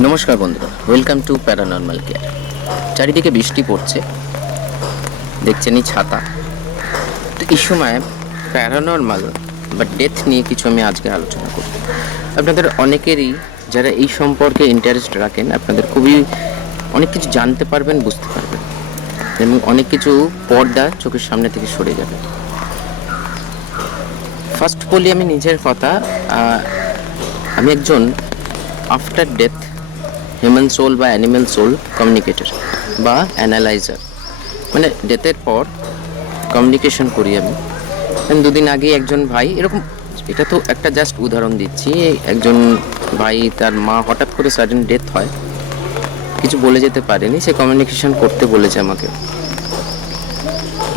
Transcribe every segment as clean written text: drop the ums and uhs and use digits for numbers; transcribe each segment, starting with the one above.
নমস্কার বন্ধুরা, welcome to paranormal care. চারিদিকে বৃষ্টি পড়ছে, দেখছেনই ছাতা। তো এই সময় প্যারানর্মাল বা ডেথ নিয়ে কিছু আমি আজকে আলোচনা করব। আপনাদের অনেকেরই যারা এই সম্পর্কে ইন্টারেস্ট রাখেন, আপনাদের খুবই অনেক কিছু জানতে পারবেন, বুঝতে পারবেন এবং অনেক কিছু পর্দা চোখের সামনে থেকে সরে যাবে। ফার্স্ট বলি আমি নিজের কথা। আমি একজন আফটার ডেথ হিউম্যান সোল বা অ্যানিম্যাল সোল কমিউনিকেটর বা অ্যানালাইজার, মানে ডেথের পর কমিউনিকেশন করি আমি। দুদিন আগে একজন ভাই এরকম, এটা তো একটা জাস্ট উদাহরণ দিচ্ছি, একজন ভাই তার মা হঠাৎ করে সাডেন ডেথ হয়, কিছু বলে যেতে পারেনি, সে কমিউনিকেশন করতে বলেছে আমাকে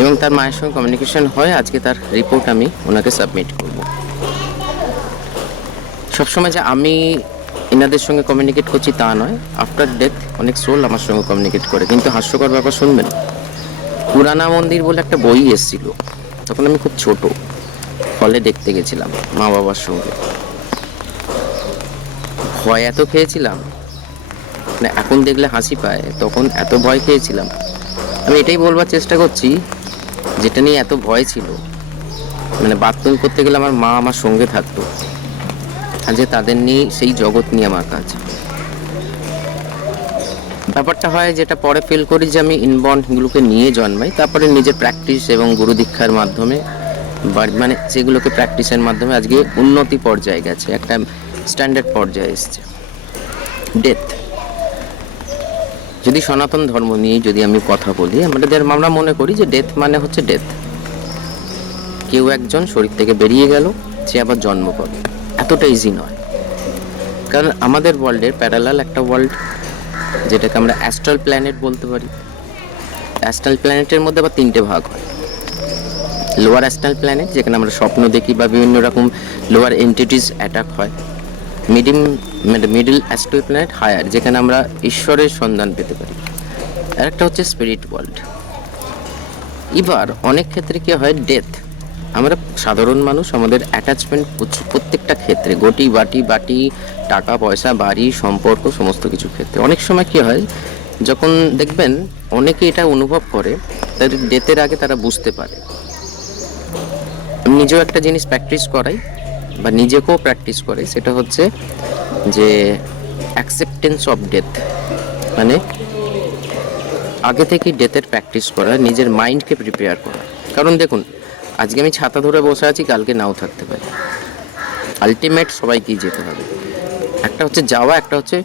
এবং তার মায়ের সঙ্গে কমিউনিকেশন হয়। আজকে তার রিপোর্ট আমি ওনাকে সাবমিট করব। সবসময় যে আমি এনাদের সঙ্গে কমিউনিকেট করছি তা নয়, আফটার ডেথ অনেক সোল আমার সঙ্গে কমিউনিকেট করে। কিন্তু হাস্যকর ব্যাপার শুনবেন, পুরানা মন্দির বলে একটা বই এসেছিল, তখন আমি খুব ছোট, হলে দেখতে গেছিলাম মা বাবার সঙ্গে। ভয় এত খেয়েছিলাম, মানে এখন দেখলে হাসি পায়, তখন এত ভয় খেয়েছিলাম। আমি এটাই বলবার চেষ্টা করছি, যেটা নিয়ে এত ভয় ছিল, মানে বাথরুম করতে গেলে আমার মা আমার সঙ্গে থাকতো, আর যে তাদের নিয়ে সেই জগৎ নিয়ে আমার কাজ। ব্যাপারটা হয় যেটা পরে ফিল করি যে আমি ইনবর্নগুলোকে নিয়ে জন্মাই, তারপরে নিজের প্র্যাকটিস এবং গুরু দীক্ষার মাধ্যমে মানে সেগুলোকে প্র্যাকটিসের মাধ্যমে আজকে উন্নতি পর্যায়ে গেছে, একটা স্ট্যান্ডার্ড পর্যায়ে এসছে। ডেথ, যদি সনাতন ধর্ম নিয়ে যদি আমি কথা বলি, আমরা মনে করি যে ডেথ মানে হচ্ছে ডেথ, কেউ একজন শরীর থেকে বেরিয়ে গেল, সে আবার জন্ম পাবে। এতটা ইজি নয়, কারণ আমাদের ওয়ার্ল্ডের প্যারালাল একটা ওয়ার্ল্ড, যেটাকে আমরা অ্যাস্ট্রাল প্ল্যানেট বলতে পারি। অ্যাস্ট্রাল প্ল্যানেটের মধ্যে আবার তিনটে ভাগ হয়। লোয়ার অ্যাস্ট্রাল প্ল্যানেট, যেখানে আমরা স্বপ্ন দেখি বা বিভিন্ন রকম লোয়ার এন্টিটিস অ্যাটাক হয়। মিডল অ্যাস্ট্রাল প্ল্যানেট, হায়ার, যেখানে আমরা ঈশ্বরের সন্ধান পেতে পারি। আর একটা হচ্ছে স্পিরিট ওয়ার্ল্ড। এবার অনেক ক্ষেত্রে কি হয়, ডেথ, আমরা সাধারণ মানুষ, আমাদের অ্যাটাচমেন্ট প্রত্যেকটা ক্ষেত্রে, গটি বাটি, টাকা পয়সা, বাড়ি, সম্পর্ক, সমস্ত কিছু ক্ষেত্রে অনেক সময় কি হয়, যখন দেখবেন অনেকে এটা অনুভব করে, তাদের ডেথের আগে তারা বুঝতে পারে। আমি নিজেও একটা জিনিস প্র্যাকটিস করাই বা নিজেকেও প্র্যাকটিস করাই, সেটা হচ্ছে যে অ্যাকসেপ্টেন্স অফ ডেথ, মানে আগে থেকেই ডেথের প্র্যাকটিস করা, নিজের মাইন্ডকে প্রিপেয়ার করা। কারণ দেখুন, আজকে আমি ছাতা ধরে বসে আছি, কালকে নাও থাকতে পারি। আলটিমেট সবাইকেই যেতে হবে। একটা হচ্ছে যাওয়া, একটা হচ্ছে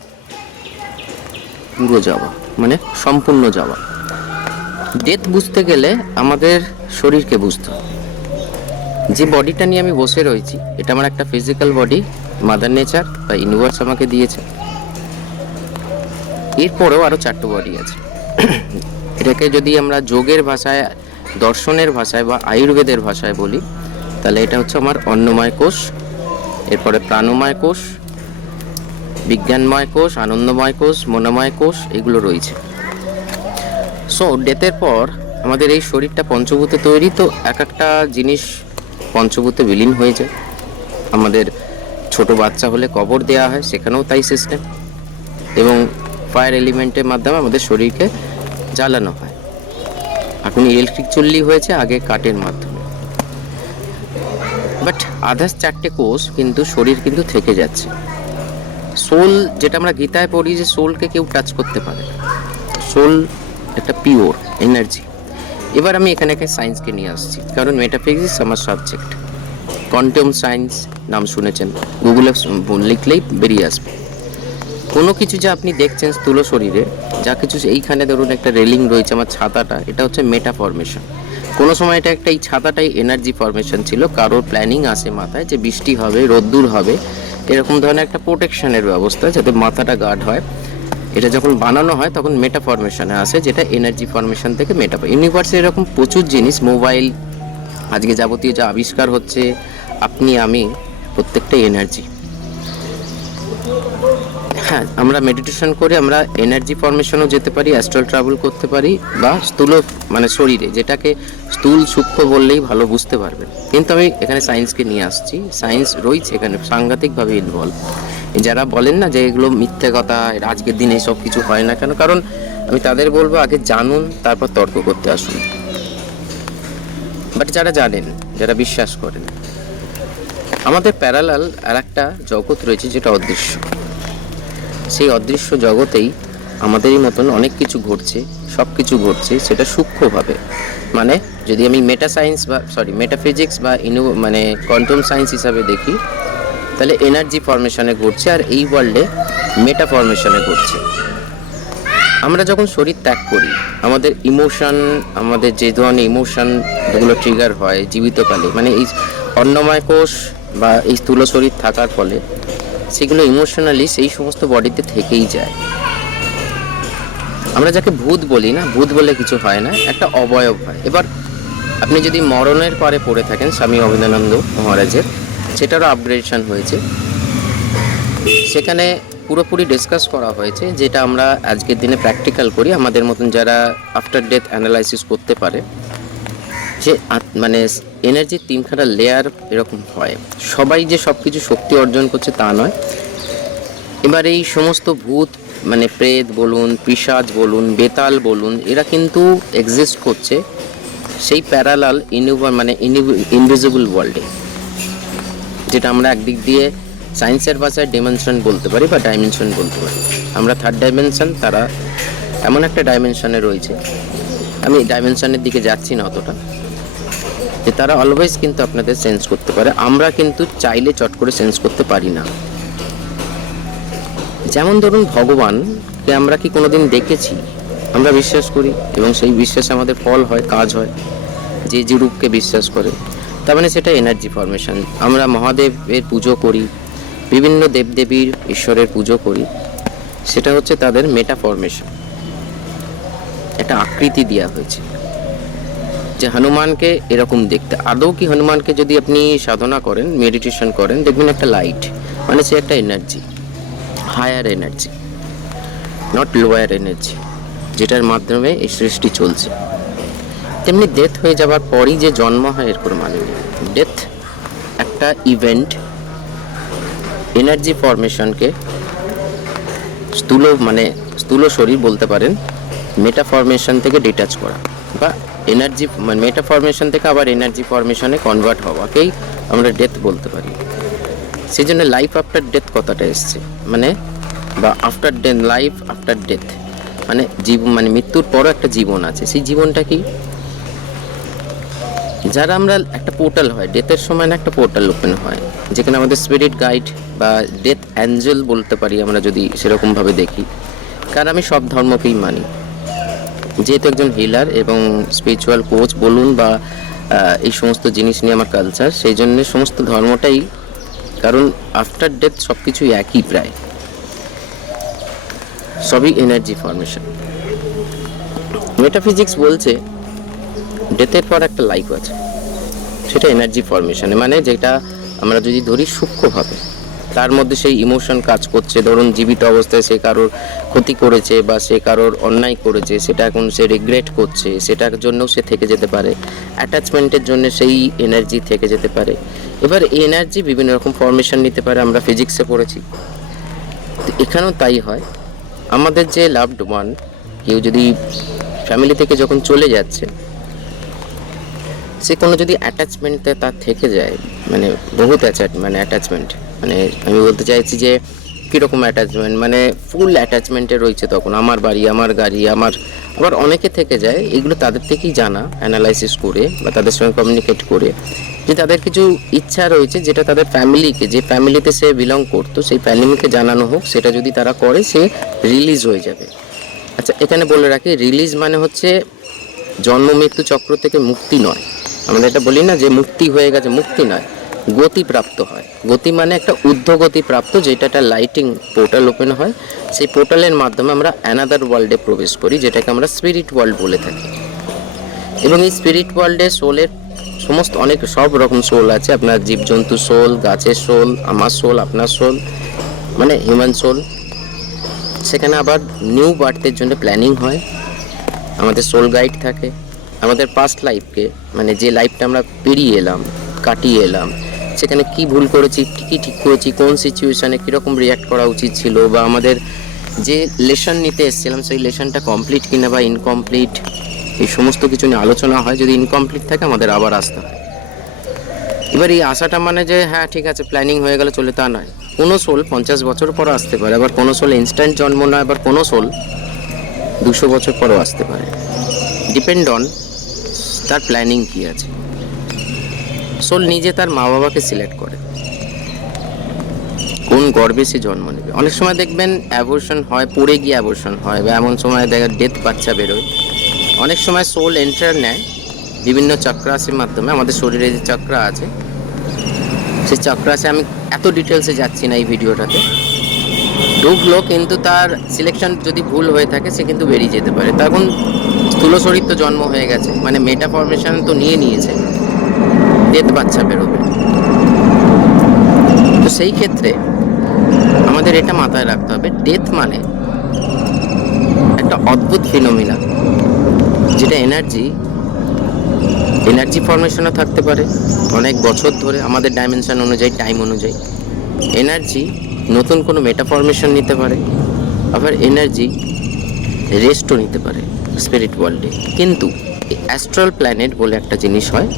পুরো যাওয়া, মানে সম্পূর্ণ যাওয়া। ডেথ বুঝতে গেলে আমাদের শরীরকে বুঝতে হবে। যে বডিটা নিয়ে আমি বসে রয়েছি, এটা আমার একটা ফিজিক্যাল বডি, মাদার নেচার বা ইউনিভার্স আমাকে দিয়েছে। এরপরেও আরও 4টা বডি আছে। এটাকে যদি আমরা যোগের ভাষায়, দর্শনের ভাষায় বা আয়ুর্বেদের ভাষায় বলি, তাহলে এটা হচ্ছে আমার অন্নময় কোষ, এরপরে প্রাণময় কোষ, বিজ্ঞানময় কোষ, আনন্দময় কোষ, মনোময় কোষ, এগুলো রয়েছে। সো ডেথের পর আমাদের এই শরীরটা পঞ্চভূতে তৈরি, তো এক একটা জিনিস পঞ্চভূতে বিলীন হয়ে যায়। আমাদের ছোট বাচ্চা হলে কবর দেওয়া হয়, সেখানেও তাই সিস্টেম, এবং ফায়ার এলিমেন্টের মাধ্যমে আমাদের শরীরকে জ্বালানো হয়। এখন ইলেকট্রিক চুল্লি হয়েছে, আগে কাঠের মাধ্যমে। বাট আদার্স 4টে কোষ কিন্তু শরীর কিন্তু থেকে যাচ্ছে। সোল, যেটা আমরা গীতায় পড়ি যে সোলকে কেউ টাচ করতে পারে না, সোল একটা পিওর এনার্জি। এবার আমি এখানে একটা সায়েন্সকে নিয়ে আসছি, কারণ মেটাফিজিক্স আমার সাবজেক্ট। কোয়ান্টাম সায়েন্স নাম শুনেছেন, গুগলে লিখলেই বেরিয়ে আসবে। কোনো কিছু যা আপনি দেখছেন স্থূল শরীরে, যা কিছু এইখানে ধরুন একটা রেলিং রয়েছে, আমার ছাতাটা, এটা হচ্ছে মেটা ফরমেশন। কোনো সময় এটা একটা, এই ছাতাটাই এনার্জি ফরমেশন ছিল। কারোর প্ল্যানিং আসে মাথায় যে বৃষ্টি হবে, রোদ্দুর হবে, এরকম ধরনের একটা প্রোটেকশনের ব্যবস্থা, যাতে মাথাটা গার্ড হয়। এটা যখন বানানো হয় তখন মেটা ফরমেশনে আসে, যেটা এনার্জি ফরমেশন থেকে মেটা। ইউনিভার্সে এরকম প্রচুর জিনিস, মোবাইল, আজকে যাবতীয় যা আবিষ্কার হচ্ছে, আপনি আমি, প্রত্যেকটাই এনার্জি। হ্যাঁ, আমরা মেডিটেশন করে আমরা এনার্জি ফরমেশনও যেতে পারি, অ্যাস্ট্রাল ট্রাভেল করতে পারি, বা স্থূল মানে শরীরে, যেটাকে স্থূল সূক্ষ্ম বললেই ভালো বুঝতে পারবেন। কিন্তু আমি এখানে সায়েন্সকে নিয়ে আসছি, সায়েন্স রয়েছে এখানে সাংঘাতিকভাবে ইনভলভ। যারা বলেন না যে এগুলো মিথ্যে কথা, আজকের দিনে সব কিছু হয় না কেন, কারণ আমি তাদের বলবো আগে জানুন, তারপর তর্ক করতে আসুন। বাট যারা জানেন, যারা বিশ্বাস করেন, আমাদের প্যারালাল আর একটা জগৎ রয়েছে যেটা অদৃশ্য। সেই অদৃশ্য জগতেই আমাদেরই মতন অনেক কিছু ঘটছে, সব কিছু ঘটছে, সেটা সূক্ষ্মভাবে। মানে যদি আমি মেটাফিজিক্স বা মানে কোয়ান্টাম সায়েন্স হিসাবে দেখি, তাহলে এনার্জি ফর্মেশনে ঘটছে, আর এই ওয়ার্ল্ডে মেটা ফর্মেশনে ঘটছে। আমরা যখন শরীর ত্যাগ করি, আমাদের ইমোশন, আমাদের যে ধরনের ইমোশন যেগুলো ট্রিগার হয় জীবিতকালে, মানে এই অন্নময় কোষ বা এই স্থূল শরীর থাকার ফলে সেগুলো ইমোশনালি সেই সমস্ত বডিতে থেকেই যায়। আমরা যাকে ভূত বলি না, ভূত বলে কিছু হয় না, একটা অবয়ব হয়। এবার আপনি যদি মরণের পরে পড়ে থাকেন স্বামী অভেদানন্দ মহারাজের, সেটারও আপগ্রেডেশন হয়েছে, সেখানে পুরোপুরি ডিসকাস করা হয়েছে, যেটা আমরা আজকের দিনে প্র্যাকটিক্যাল করি, আমাদের মতন যারা আফটার ডেথ অ্যানালাইসিস করতে পারে, যে মানে এনার্জির তিনখানা লেয়ার এরকম হয়। সবাই যে সব কিছু শক্তি অর্জন করছে তা নয়। এবার এই সমস্ত ভূত, মানে প্রেত বলুন, পিশাচ বলুন, বেতাল বলুন, এরা কিন্তু এক্সিস্ট করছে সেই প্যারালাল মানে ইনভিজিবল ওয়ার্ল্ডে, যেটা আমরা একদিক দিয়ে সায়েন্সের ভাষায় ডিমেনশন বলতে পারি বা ডাইমেনশন বলতে পারি। আমরা থার্ড ডাইমেনশন, তারা এমন একটা ডাইমেনশনে রয়েছে, আমি ডাইমেনশনের দিকে যাচ্ছি না অতটা, যে তারা অলওয়েজ কিন্তু আপনাদের সেন্স করতে পারে, আমরা কিন্তু চাইলে চট করে সেন্স করতে পারি না। যেমন ধরুন ভগবানকে আমরা কি কোনোদিন দেখেছি? আমরা বিশ্বাস করি এবং সেই বিশ্বাসে আমাদের ফল হয়, কাজ হয়। যে যে রূপকে বিশ্বাস করে, তার মানে সেটা এনার্জি ফর্মেশন। আমরা মহাদেবের পুজো করি, বিভিন্ন দেবদেবীর ঈশ্বরের পুজো করি, সেটা হচ্ছে তাদের মেটা ফর্মেশন। একটা আকৃতি দেওয়া হয়েছে যে হনুমানকে এরকম দেখতে। আদৌ কি হনুমানকে যদি আপনি সাধনা করেন, মেডিটেশন করেন, দেখবেন একটা লাইট, মানে সে একটা energy, higher energy, not lower energy, যেটার মাধ্যমে এই সৃষ্টি চলছে। তেমনি ডেথ হয়ে যাওয়ার পরই যে জন্ম হয়, এর কোনো মানে নেই। ডেথ একটা ইভেন্ট, এনার্জি ফর্মেশনকে স্থূল শরীর বলতে পারেন, মেটা ফর্মেশন থেকে ডিটাচ করা, বা এনার্জি মেটা ফর্মেশন থেকে আবার এনার্জি ফর্মেশনে কনভার্ট হওয়াকেই আমরা ডেথ বলতে পারি। সেই জন্য লাইফ আফটার ডেথ কথাটা এসছে, মানে বা after death, life after death, মানে মানে মৃত্যুর পরও একটা জীবন আছে। সেই জীবনটা কি, যারা আমরা একটা পোর্টাল হয় ডেথের সময়, না একটা পোর্টাল ওপেন হয়, যেখানে আমাদের স্পিরিট গাইড বা ডেথ অ্যাঞ্জেল বলতে পারি আমরা যদি সেরকমভাবে দেখি। কারণ আমি সব ধর্মকেই মানি, যেহেতু একজন হিলার এবং স্পিরিচুয়াল কোচ বলুন বা এই সমস্ত জিনিস নিয়ে আমার কালচার, সেই জন্য সমস্ত ধর্মটাই, কারণ আফটার ডেথ সব কিছুই একই, প্রায় সবই এনার্জি ফর্মেশন। মেটাফিজিক্স বলছে ডেথের পর একটা লাইফ আছে, সেটা এনার্জি ফর্মেশনে, মানে যেটা আমরা যদি ধরি সূক্ষ্মভাবে, তার মধ্যে সেই ইমোশন কাজ করছে। ধরুন জীবিত অবস্থায় সে কারোর ক্ষতি করেছে বা সে কারোর অন্যায় করেছে, সেটা এখন সে রিগ্রেট করছে, সেটার জন্যও সে থেকে যেতে পারে, অ্যাটাচমেন্টের জন্য সেই এনার্জি থেকে যেতে পারে। এবার এই এনার্জি বিভিন্ন রকম ফর্মেশন নিতে পারে, আমরা ফিজিক্সে পড়েছি, তো এখানেও তাই হয়। আমাদের যে লাভড ওয়ান, কেউ যদি ফ্যামিলি থেকে যখন চলে যাচ্ছে, সে কোনো যদি অ্যাটাচমেন্টে তার থেকে যায়, মানে বহুত অ্যাটাচমেন্ট, মানে আমি বলতে চাইছি যে কীরকম অ্যাটাচমেন্ট, মানে ফুল অ্যাটাচমেন্টে রয়েছে, তখন আমার বাড়ি, আমার গাড়ি, আমার, আবার অনেকে থেকে যায়। এগুলো তাদের থেকেই জানা, অ্যানালাইসিস করে বা তাদের সঙ্গে কমিউনিকেট করে, যে তাদের কিছু ইচ্ছা রয়েছে যেটা তাদের ফ্যামিলিকে, যে ফ্যামিলিতে সে বিলং করতো, সেই ফ্যামিলিকে জানানো হোক, সেটা যদি তারা করে, সে রিলিজ হয়ে যাবে। আচ্ছা, এখানে বলে রাখি, রিলিজ মানে হচ্ছে জন্ম মৃত্যু চক্র থেকে মুক্তি নয়। আমরা এটা বলি না যে মুক্তি হয়ে গেছে, মুক্তি নয়, গতি প্রাপ্ত হয়। গতি মানে একটা ঊর্ধ্বগতি প্রাপ্ত, যেটা একটা লাইটিং পোর্টাল ওপেন হয়, সেই পোর্টালের মাধ্যমে আমরা অ্যানাদার ওয়ার্ল্ডে প্রবেশ করি, যেটাকে আমরা স্পিরিট ওয়ার্ল্ড বলে থাকি। এবং এই স্পিরিট ওয়ার্ল্ডে সোলের সমস্ত সব রকম সোল আছে। আপনার জীবজন্তু সোল, গাছের সোল, আমার সোল, আপনার সোল, মানে হিউম্যান সোল। সেখানে আবার নিউ বার্থের জন্য প্ল্যানিং হয়, আমাদের সোল গাইড থাকে, আমাদের পাস্ট লাইফকে, মানে যে লাইফটা আমরা পেরিয়ে এলাম, কাটিয়ে এলাম, সেখানে কি ভুল করেছি, কি ঠিক করেছি, কোন সিচুয়েশানে কীরকম রিয়্যাক্ট করা উচিত ছিল, বা আমাদের যে লেসন নিতে এসেছিলাম সেই লেসনটা কমপ্লিট কিনা বা ইনকমপ্লিট, এই সমস্ত কিছু নিয়ে আলোচনা হয়। যদি ইনকমপ্লিট থাকে আমাদের আবার আসতে হয়। এবার এই আশাটা মানে যে হ্যাঁ ঠিক আছে প্ল্যানিং হয়ে গেলে চলে, তা নয়। কোনো সোল 50 বছর পরও আসতে পারে, আবার কোনো সোল ইনস্ট্যান্ট জন্ম নয়, আবার কোনো সোল 200 বছর পরও আসতে পারে। ডিপেন্ড অন তার প্ল্যানিং কী আছে। সোল নিজে তার মা বাবাকে সিলেক্ট করে কোন গর্ভে সে জন্ম নেবে। অনেক সময় দেখবেন অ্যাবর্শন হয়, পড়ে গিয়ে অ্যাবর্শন হয়, বা এমন সময় দেখা ডেথ বাচ্চা বেরোয়। অনেক সময় সোল এন্টার নেয় বিভিন্ন চক্রাসের মাধ্যমে। আমাদের শরীরে যে চক্র আছে, সেই চক্রাসে আমি এত ডিটেলসে যাচ্ছি না এই ভিডিওটাতে। ঢুকলো, কিন্তু তার সিলেকশন যদি ভুল হয়ে থাকে সে কিন্তু বেরিয়ে যেতে পারে। তখন স্থূল শরীর তো জন্ম হয়ে গেছে, মানে মেটাফরমেশন তো নিয়ে নিয়েছে, ডেথ বাচ্চা বেরোবে। তো সেই ক্ষেত্রে আমাদের এটা মাথায় রাখতে হবে, ডেথ মানে একটা অদ্ভুত ফিনোমিনা, যেটা এনার্জি ফরমেশনও থাকতে পারে অনেক বছর ধরে, আমাদের ডাইমেনশন অনুযায়ী, টাইম অনুযায়ী। এনার্জি নতুন কোনো মেটাফরমেশন নিতে পারে, আবার এনার্জি রেস্টও নিতে পারে স্পিরিট ওয়ার্ল্ডে। কিন্তু অ্যাস্ট্রাল প্ল্যানেট বলে একটা জিনিস হয়,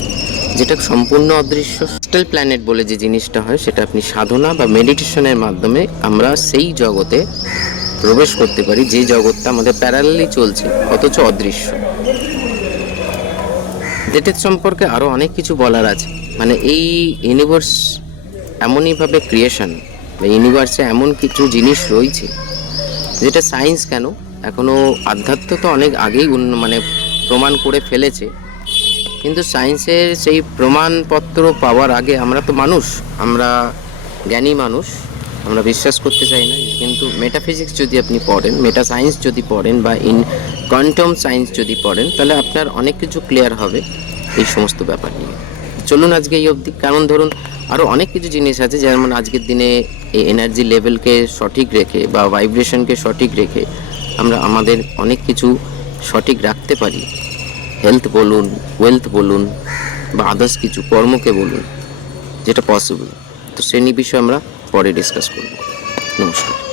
যেটা সম্পূর্ণ অদৃশ্য। অ্যাস্ট্রাল প্ল্যানেট বলে যে জিনিসটা হয়, সেটা আপনি সাধনা বা মেডিটেশনের মাধ্যমে আমরা সেই জগতে প্রবেশ করতে পারি, যে জগৎটা আমাদের প্যারালালি চলছে অথচ অদৃশ্য। ডেথের সম্পর্কে আরও অনেক কিছু বলার আছে। মানে এই ইউনিভার্স এমনইভাবে ক্রিয়েশন, বা ইউনিভার্সে এমন কিছু জিনিস রয়েছে যেটা সায়েন্স কেন, এখনও আধ্যাত্ম তো অনেক আগেই মানে প্রমাণ করে ফেলেছে। কিন্তু সায়েন্সের সেই প্রমাণপত্র পাওয়ার আগে আমরা তো মানুষ, আমরা জ্ঞানী মানুষ, আমরা বিশ্বাস করতে চাই না। কিন্তু মেটাফিজিক্স যদি আপনি পড়েন, মেটা সায়েন্স যদি পড়েন, বা কোয়ান্টাম সায়েন্স যদি পড়েন, তাহলে আপনার অনেক কিছু ক্লিয়ার হবে এই সমস্ত ব্যাপার নিয়ে। চলুন আজকে এই অবধি। কারণ ধরুন আরও অনেক কিছু জিনিস আছে, যেমন আজকের দিনে এই এনার্জি লেভেলকে সঠিক রেখে বা ভাইব্রেশনকে সঠিক রেখে আমরা আমাদের অনেক কিছু সঠিক রাখতে পারি। হেলথ বলুন, ওয়েলথ বলুন, বা আদার্স কিছু কর্মকে বলুন, যেটা পসিবল। তো সে নিয়ে বিষয়ে আমরা পরে ডিসকাস করব। নমস্কার।